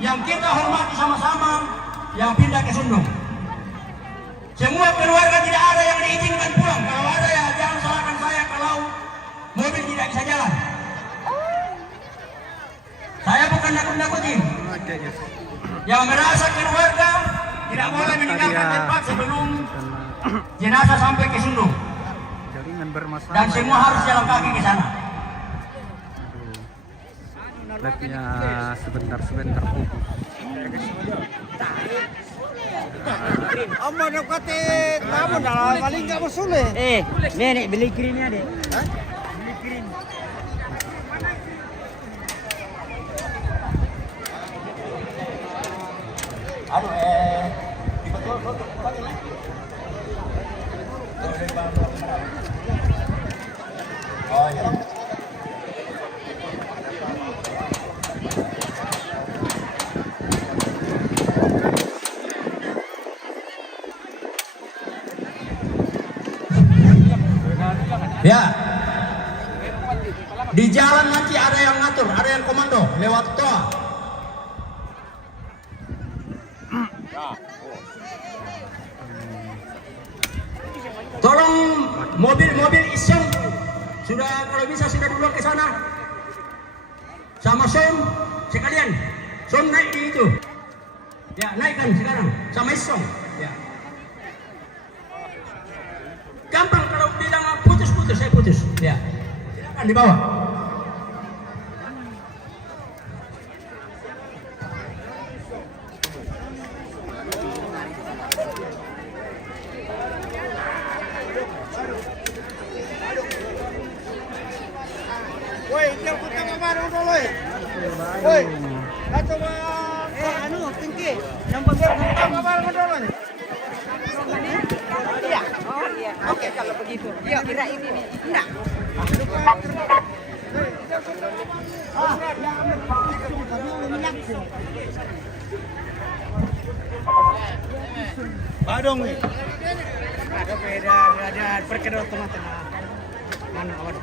yang kita hormati sama-sama yang pindah ke Sundung. Semua keluarga tidak ada yang diizinkan pulang. Kalau ada ya jangan salahkan saya kalau mobil tidak bisa jalan. Saya bukan nakut-nakutin. Yang merasa keluarga tidak boleh meninggalkan tempat sebelum jenazah sampai ke Sundung. Dan semua harus jalan kaki ke sana. Live-nya sebentar putus. Om mau kate kamu dalam paling nggak bersuleh. Nenek beli krimnya deh. Beli krim. Aduh, betul. Oh iya. Ya, di jalan nanti ada yang ngatur, ada yang komando lewat toa. Tolong mobil iseng sudah kalau bisa sudah duluan ke sana. Sama Som sekalian, Som naik di itu. Ya naikkan sekarang sama Isong. Ya. Gampang kalau bilang putus saya putus. Ya. Silakan dibawa. Woi, dia putar kemana dulu? Woi, atau anu tinggi. Yang putar kemana dulu nih? Iya. Oh iya. Oke kalau begitu. Iya kira ini nih. Enggak. Badong nih. Ada beda, ada perkedot teman-teman. Mana awal?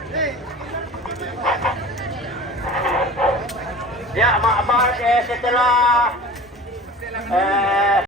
Ya, maaf setelah